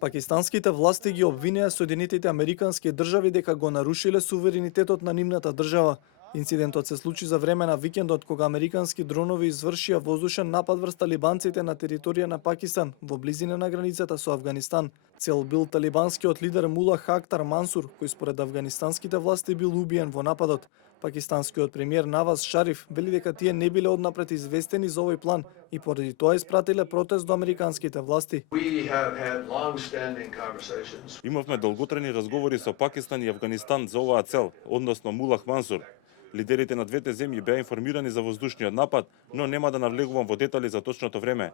Пакистанските власти ги обвинија Соединетите Американски држави дека го нарушиле суверенитетот на нивната држава. Инцидентот се случи за време на викендот кога американски дронови извршија воздушен напад врз талибанците на територија на Пакистан во близина на границата со Авганистан. Цел бил талибанскиот лидер Мула Хактар Мансур, кој според афганистанските власти бил убиен во нападот. Пакистанскиот премиер Наваз Шариф вели дека тие не биле однапред известени за овој план и поради тоа испратиле протест до американските власти. Имавме долготрajни разговори со Пакистан и Авганистан за оваа цел, односно Мулах Мансур. Лидерите на двете земји беа информирани за воздушниот напад, но нема да навлегувам во детали за точното време.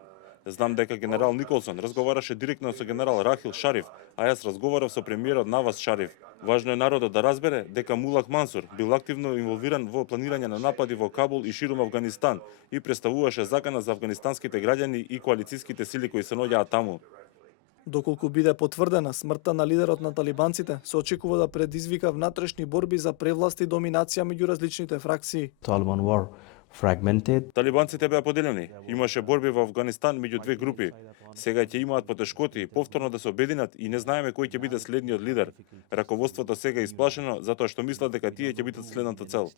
Знам дека генерал Николсон разговараше директно со генерал Рахил Шариф, а јас разговарав со премиерот Наваз Шариф. Важно е народот да разбере дека Мулах Мансур бил активно инволвиран во планирање на напади во Кабул и ширум Авганистан и представуваше закана за афганистанските граѓани и коалициските сили кои се наоѓаат таму. Доколку биде потврдена, смртта на лидерот на талибанците се очекува да предизвика внатрешни борби за превласт и доминација меѓу различните фракции. Taliban were fragmented. Талибанците беа поделени. Имаше борби во Афганистан меѓу две групи. Сега ќе имаат потешкоти повторно да се обединат и не знаеме кој ќе биде следниот лидер. Раководството сега е исплашено затоа што мислат дека тие ќе бидат следната цел.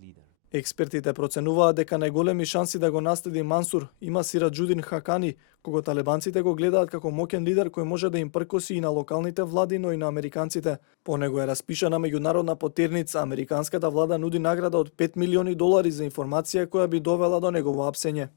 Експертите проценуваат дека најголеми шанси да го наследи Мансур има Сираджудин Хакани, кого талибанците го гледаат како моќен лидер кој може да им пркоси и на локалните влади, но и на американците. По него е распишана меѓународна потерница. Американската влада нуди награда од $5 милиони за информација која би довела до негово апсење.